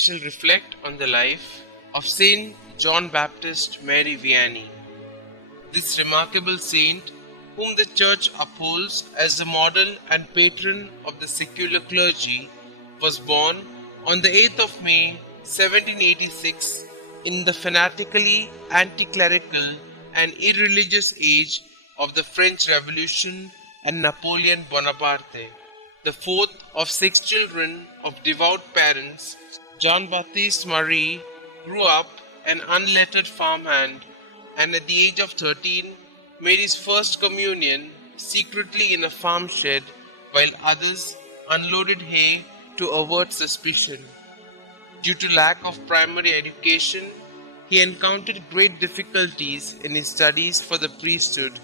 we shall reflect on the life of St John Baptist Mary Vianney. This remarkable saint, whom the Church upholds as the model and patron of the secular clergy, was born on the 8th of May 1786 in the fanatically anti-clerical and irreligious age of the French Revolution and Napoleon Bonaparte. The fourth of 6 children of devout parents, Jean-Baptiste Marie grew up an unlettered farmhand, and at the age of 13 made his first communion secretly in a farm shed while others unloaded hay to avert suspicion. Due to lack of primary education, he encountered great difficulties in his studies for the priesthood,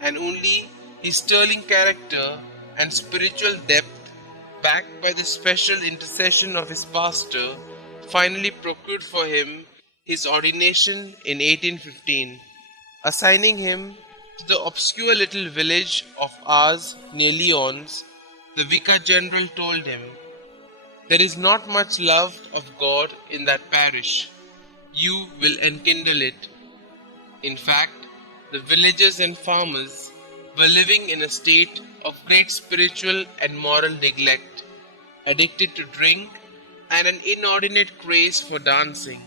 and only his sterling character and spiritual depth, backed by the special intercession of his pastor, finally procured for him his ordination in 1815. Assigning him to the obscure little village of Ars near Lyons, the Vicar General told him, "There is not much love of God in that parish. You will enkindle it." In fact, the villagers and farmers were living in a state of great spiritual and moral neglect, addicted to drink and an inordinate craze for dancing.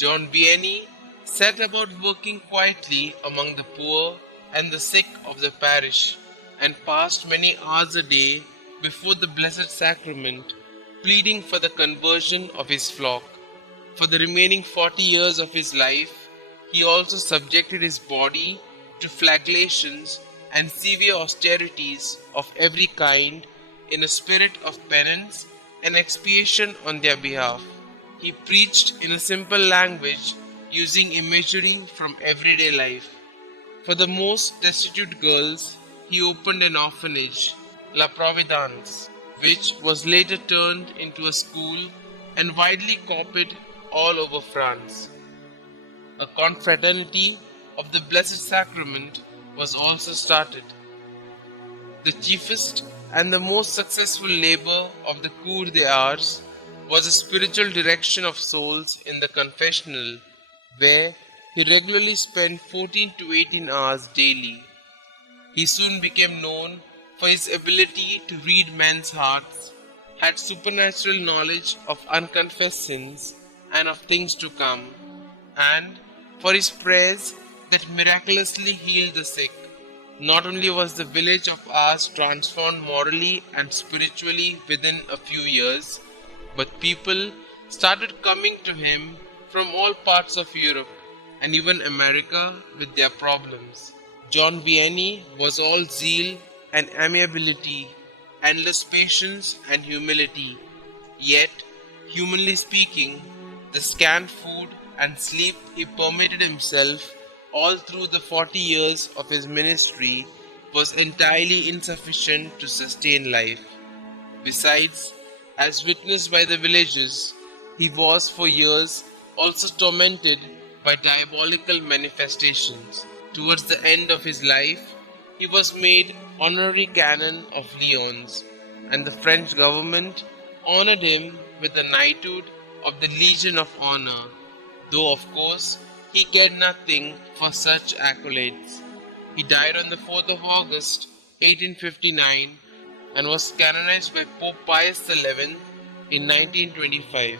John Vianney set about working quietly among the poor and the sick of the parish, and passed many hours a day before the Blessed Sacrament, pleading for the conversion of his flock. For the remaining 40 years of his life, he also subjected his body to flagellations and severe austerities of every kind in a spirit of penance and expiation on their behalf. He preached in a simple language, using imagery from everyday life. For the most destitute girls, he opened an orphanage, La Providence, which was later turned into a school and widely copied all over France. A confraternity of the Blessed Sacrament was also started. The chiefest and the most successful labor of the Cour des Arts was the spiritual direction of souls in the confessional, where he regularly spent 14 to 18 hours daily. He soon became known for his ability to read men's hearts, had supernatural knowledge of unconfessed sins and of things to come, and for his prayers that miraculously healed the sick. Not only was the village of Ars transformed morally and spiritually within a few years, but people started coming to him from all parts of Europe and even America with their problems. John Vianney was all zeal and amiability, endless patience and humility. Yet, humanly speaking, the scant food and sleep he permitted himself all through the 40 years of his ministry was entirely insufficient to sustain life. Besides, as witnessed by the villagers, he was for years also tormented by diabolical manifestations. Towards the end of his life, he was made honorary canon of Lyons, and the French government honored him with the knighthood of the Legion of Honor, though of course he cared nothing for such accolades. He died on the 4th of August 1859 and was canonized by Pope Pius XI in 1925.